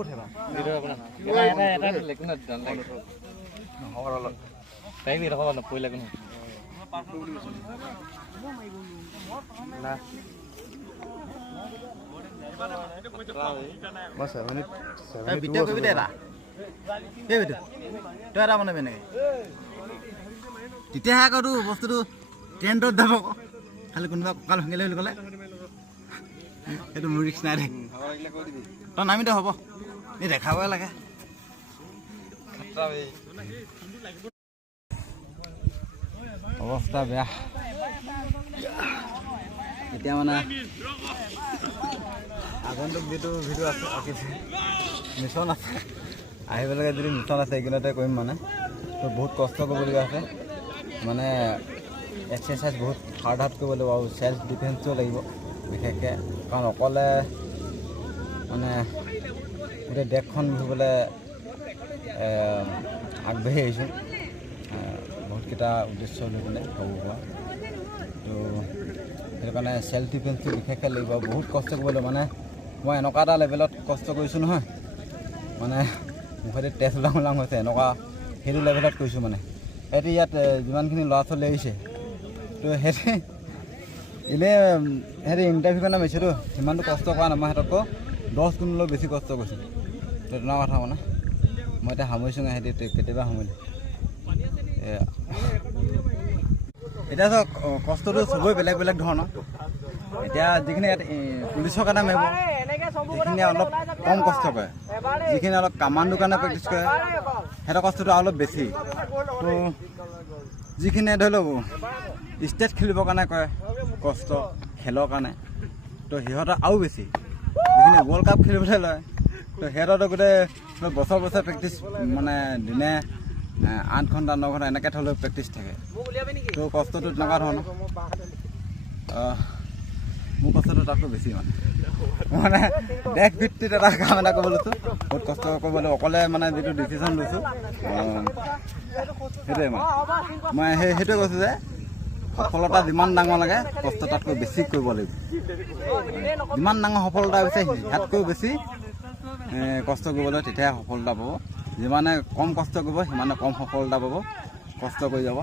উঠেবা নপৰিলে কোনো তেতিয়াহে আকৌ বস্তুটো ট্ৰেণ্ডত যাব আকৌ খালি কোনোবা কঁকাল ভাঙিলে বুলি ক'লে সেইটো মোৰ ৰিক্স নাই দে তই নামিতে হ'ব এই দেখাবই লাগে অৱস্থা বেয়া এতিয়া মানে আগন্তুক যিটো ভিডিঅ' আছে মিছন আছে আহিব লাগে যদি মিছন আছে এইকেইদিনতে কৰিম মানে তো বহুত কষ্ট কৰিবলগীয়া আছে মানে এক্সাৰচাইজ বহুত হাৰ্ড কৰিব লাগিব আৰু চেল্ফ ডিফেন্সো লাগিব বিশেষকৈ কাৰণ অকলে মানে গোটেই দেশখন ঘূৰিবলৈ আগবাঢ়ি আহিছোঁ বহুতকেইটা উদ্দেশ্য লৈ পেলাই হ'ব পৰা তো সেইটো কাৰণে চেল্ফ ডিফেন্সটো বিশেষকৈ লাগিব বহুত কষ্ট কৰিব লাগিব মানে মই এনেকুৱা এটা লেভেলত কষ্ট কৰিছোঁ নহয় মানে মুখতে তেজ ওলাং হৈছে এনেকুৱা সেইটো লেভেলত কৰিছোঁ মানে সিহঁতে ইয়াত যিমানখিনি ল'ৰা ছোৱালী আহিছে তো সিহঁতে এনেই সিহঁতে ইণ্টাৰভিউ কাৰণে মাৰিছেতো সিমানটো কষ্ট কৰা নাই মই সিহঁতকো 10 গুণলৈ বেছি কষ্ট কৰিছোঁ তো তেনেকুৱা কথা মানে মই এতিয়া সামৰিছোঁ সিহঁতি কেতিয়াবা সামৰিলে এতিয়া ধৰক কষ্টটো চবৰে বেলেগ বেলেগ ধৰণৰ এতিয়া যিখিনি ইয়াত পুলিচৰ কাৰণে মাৰিব যিখিনি অলপ কম কষ্ট কৰে যিখিনি অলপ কামাণ্ডোৰ কাৰণে প্ৰেক্টিছ কৰে সিহঁতৰ কষ্টটো অলপ বেছি তো যিখিনি ধৰি লওক ষ্টেট খেলিবৰ কাৰণে কৰে কষ্ট খেলৰ কাৰণে তো সিহঁতৰ আৰু বেছি যিখিনি ৱৰ্ল্ড কাপ খেলিবলৈ লয় তো সিহঁতৰতো গোটেই বছৰ বছৰ প্ৰেক্টিছ মানে দিনে 8 ঘণ্টা 9 ঘণ্টা এনেকৈ থ'লেও প্ৰেক্টিছ থাকে তো কষ্টটো তেনেকুৱা ধৰণৰ মোৰ কষ্টটো তাতকৈ বেছি মানে দেশ ভিত্তিত এটা কাম এটা কৰিব লৈছোঁ বহুত কষ্ট কৰিব লাগিব অকলে মানে যিটো ডিচিশ্যন লৈছোঁ সেইটোৱে মই সেইটোৱে কৈছোঁ যে সফলতা যিমান ডাঙৰ লাগে কষ্ট তাতকৈ বেছি কৰিব লাগিব যিমান ডাঙৰ সফলতা হৈছে সিয়াতকৈ বেছি কষ্ট কৰিব লাগিব তেতিয়াহে সফলতা পাব যিমানে কম কষ্ট কৰিব সিমানে কম সফলতা পাব কষ্ট কৰি যাব